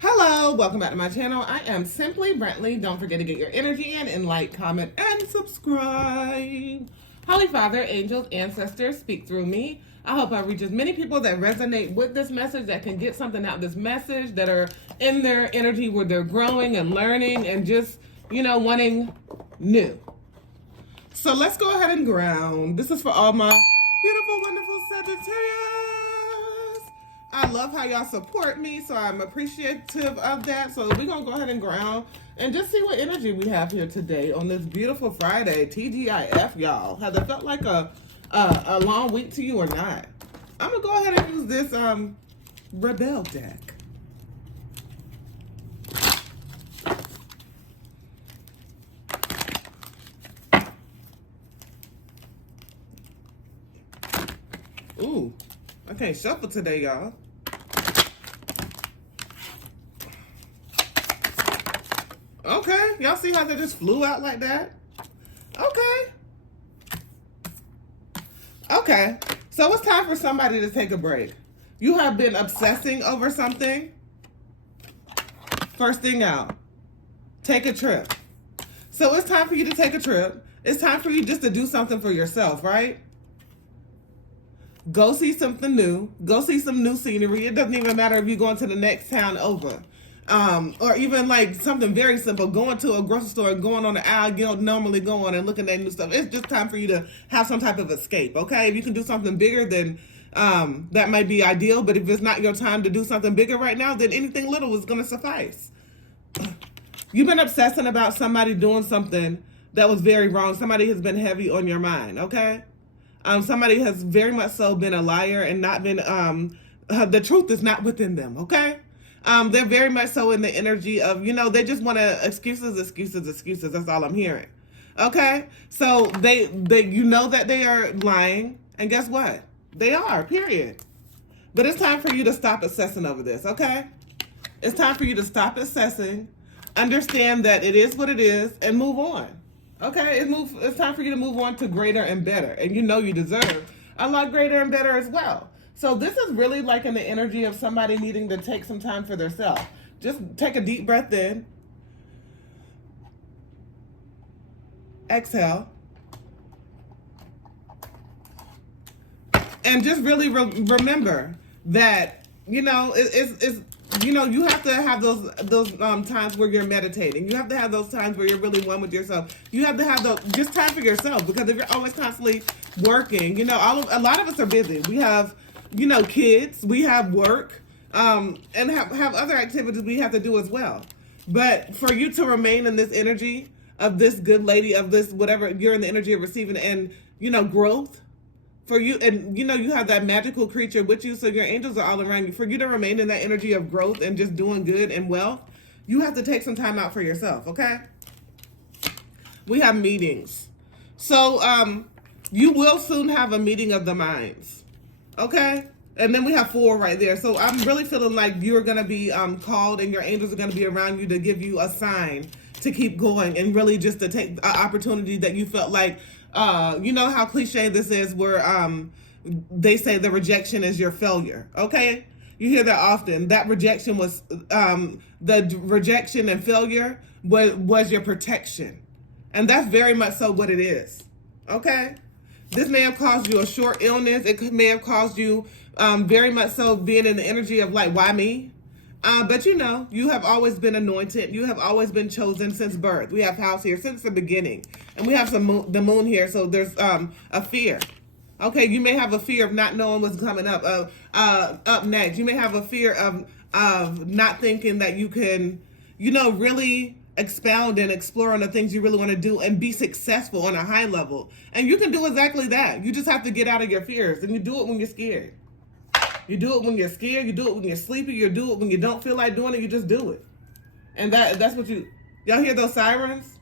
Hello, welcome back to my channel. I am Simply Brentley. Don't forget to get your energy in and like, comment, and subscribe. Holy Father, angels, ancestors, speak through me. I hope I reach as many people that resonate with this message, that can get something out of this message, that are in their energy where they're growing and learning and just, wanting new. So let's go ahead and ground. This is for all my beautiful, wonderful Sagittarius. I love how y'all support me, so I'm appreciative of that. So we're going to go ahead and ground and just see what energy we have here today on this beautiful Friday. TGIF, y'all. Has it felt like a long week to you or not? I'm going to go ahead and use this Rebel deck. Ooh, I can't shuffle today, y'all. Okay, y'all see how they just flew out like that? Okay, so it's time for somebody to take a break. You have been obsessing over something. First thing out, take a trip. So it's time for you to take a trip. It's time for you just to do something for yourself, right? Go see something new. Go see some new scenery. It doesn't even matter if you're going to the next town over. Or even like something very simple, going to a grocery store and going on the aisle you don't normally go on and looking at new stuff. It's just time for you to have some type of escape, okay? If you can do something bigger, then that might be ideal. But if it's not your time to do something bigger right now, then anything little is going to suffice. You've been obsessing about somebody doing something that was very wrong. Somebody has been heavy on your mind, okay? Somebody has very much so been a liar and not been, the truth is not within them, okay? They're very much so in the energy of, they just want to excuses. That's all I'm hearing. Okay? So they that they are lying, and guess what? They are, period. But it's time for you to stop obsessing over this, okay? It's time for you to stop obsessing, understand that it is what it is, and move on. Okay? It's time for you to move on to greater and better. And you deserve a lot greater and better as well. So this is really like in the energy of somebody needing to take some time for themselves. Just take a deep breath in. Exhale. And just really remember that, you have to have those times where you're meditating. You have to have those times where you're really one with yourself. You have to have just time for yourself, because if you're always constantly working, a lot of us are busy. We have kids, we have work, and have other activities we have to do as well. But for you to remain in this energy of this good lady, of this whatever, you're in the energy of receiving and, growth, for you, and you have that magical creature with you, so your angels are all around you. For you to remain in that energy of growth and just doing good and wealth, you have to take some time out for yourself, okay? We have meetings. So, you will soon have a meeting of the minds. Okay? And then we have 4 right there. So I'm really feeling like you're going to be called, and your angels are going to be around you to give you a sign to keep going, and really just to take an opportunity that you felt like, how cliche this is, where they say the rejection is your failure. Okay? You hear that often. That rejection was, the rejection and failure was your protection. And that's very much so what it is. Okay? This may have caused you a short illness. It may have caused you very much so being in the energy of like, why me? But you have always been anointed. You have always been chosen since birth. We have house here since the beginning. And we have the moon here. So there's a fear. Okay, you may have a fear of not knowing what's coming up next. You may have a fear of not thinking that you can, really expound and explore on the things you really want to do and be successful on a high level. And you can do exactly that. You just have to get out of your fears, and you do it when you're scared. You do it when you're scared. You do it when you're sleepy. You do it when you don't feel like doing it. You just do it. And that's what y'all hear those sirens?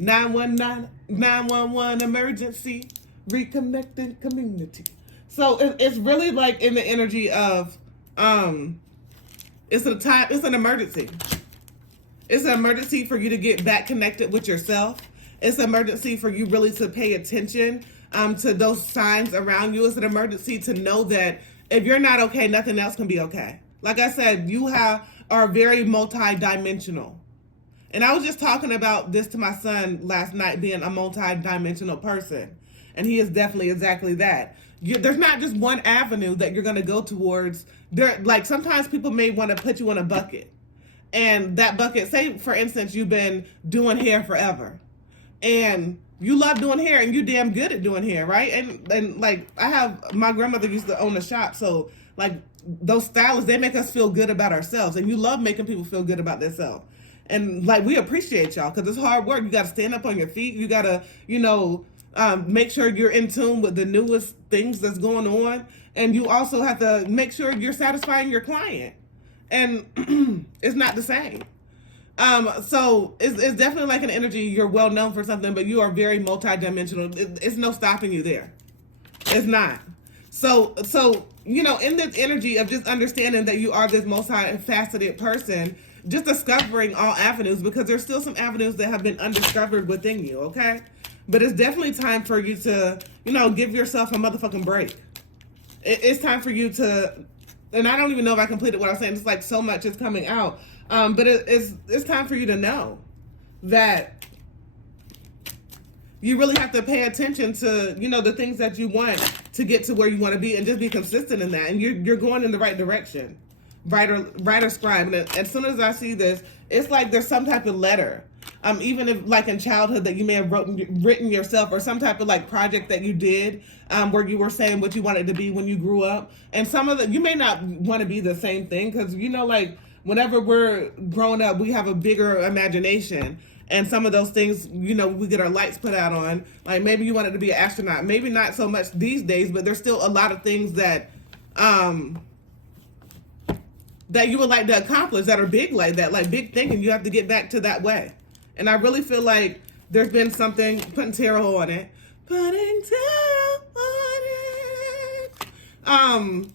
911 emergency, reconnecting community. So it's really like in the energy of, it's an emergency. It's an emergency for you to get back connected with yourself. It's an emergency for you really to pay attention to those signs around you. It's an emergency to know that if you're not okay, nothing else can be okay. Like I said, you have are very multi-dimensional. And I was just talking about this to my son last night, being a multi-dimensional person. And he is definitely exactly that. There's not just one avenue that you're going to go towards. Like sometimes people may want to put you in a bucket. And that bucket, say for instance, you've been doing hair forever. And you love doing hair and you're damn good at doing hair, right? And like my grandmother used to own a shop. So like those stylists, they make us feel good about ourselves. And you love making people feel good about themselves. And like, we appreciate y'all because it's hard work. You got to stand up on your feet. You got to, make sure you're in tune with the newest things that's going on. And you also have to make sure you're satisfying your client. And it's not the same. So it's definitely like an energy. You're well known for something, but you are very multidimensional. It's no stopping you there. It's not. So, in this energy of just understanding that you are this multifaceted person, just discovering all avenues, because there's still some avenues that have been undiscovered within you, okay? But it's definitely time for you to, give yourself a motherfucking break. It's time for you to, and I don't even know if I completed what I was saying. It's like so much is coming out. But it's time for you to know that you really have to pay attention to, the things that you want to get to where you want to be, and just be consistent in that. And you're going in the right direction. Writer, scribe. And as soon as I see this, it's like there's some type of letter. Even if like in childhood that you may have written yourself, or some type of like project that you did, where you were saying what you wanted to be when you grew up. And some of you may not want to be the same thing, because like whenever we're growing up, we have a bigger imagination. And some of those things, we get our lights put out on. Like maybe you wanted to be an astronaut. Maybe not so much these days, but there's still a lot of things that that you would like to accomplish that are big like that, like big thinking. You have to get back to that way. And I really feel like there's been something, putting tarot on it. Putting tarot on it.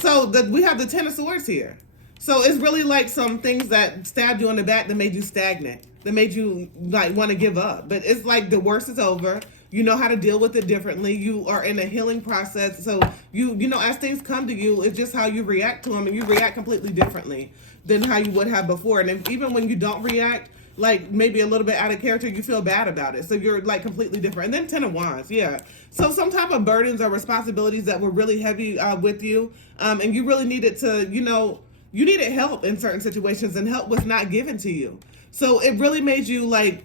So we have the Ten of Swords here. So it's really like some things that stabbed you in the back that made you stagnant, that made you like want to give up. But it's like the worst is over. You know how to deal with it differently. You are in a healing process. So as things come to you, it's just how you react to them, and you react completely differently than how you would have before. And even when you don't react, like maybe a little bit out of character, you feel bad about it. So you're like completely different. And then Ten of Wands, yeah. So some type of burdens or responsibilities that were really heavy with you, and you really needed to, you needed help in certain situations, and help was not given to you. So it really made you like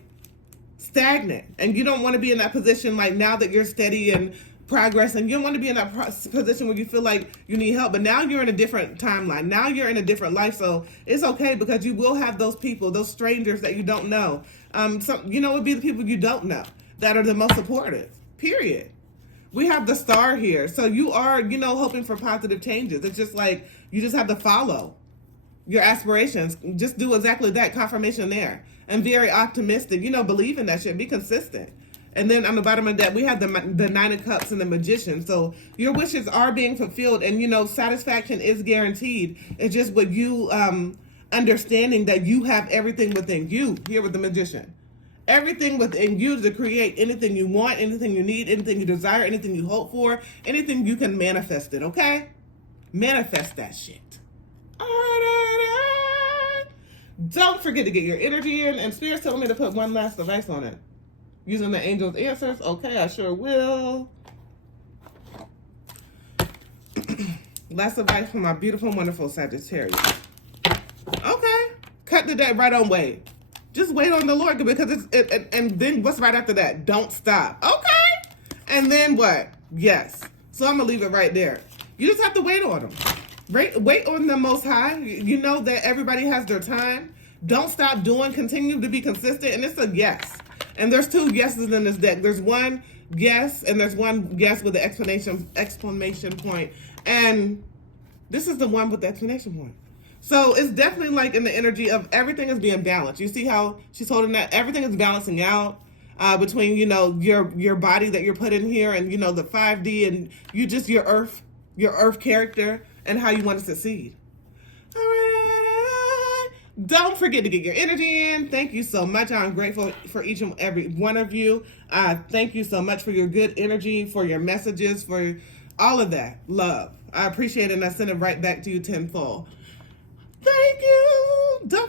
stagnant, and you don't want to be in that position. Like now that you're steady and progressing, you don't want to be in that position where you feel like you need help. But now you're in a different timeline. Now you're in a different life. So it's okay, because you will have those people, those strangers that you don't know. Would be the people you don't know that are the most supportive, period. We have the Star here. So you are, hoping for positive changes. It's just like, you just have to follow your aspirations. Just do exactly that. Confirmation there. And very optimistic. Believe in that shit. Be consistent. And then on the bottom of that, we have the Nine of Cups and the Magician. So your wishes are being fulfilled, and satisfaction is guaranteed. It's just with you understanding that you have everything within you, here with the Magician. Everything within you to create anything you want, anything you need, anything you desire, anything you hope for, anything you can manifest it, okay? Manifest that shit. All right. Don't forget to get your energy in, and Spirit's telling me to put one last device on it. Using the Angel's Answers. Okay, I sure will. Last advice from my beautiful, wonderful Sagittarius. Okay. Cut the dead right on wait. Just wait on the Lord, because and then what's right after that? Don't stop. Okay. And then what? Yes. So I'm going to leave it right there. You just have to wait on them. Wait on the Most High. You know that everybody has their time. Don't stop doing. Continue to be consistent. And it's a yes. And there's two yeses in this deck. There's one yes, and there's one yes with the exclamation point. And this is the one with the exclamation point. So it's definitely like in the energy of everything is being balanced. You see how she's holding that? Everything is balancing out between, your body that you're put in here, and, the 5D, and your earth character, and how you want to succeed. All right. Don't forget to get your energy in. Thank you so much. I'm grateful for each and every one of you. Thank you so much for your good energy, for your messages, for all of that love. I appreciate it, and I send it right back to you tenfold. Thank you.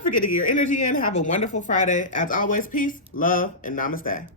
forget to get your energy in. Have a wonderful Friday. As always, peace, love, and namaste.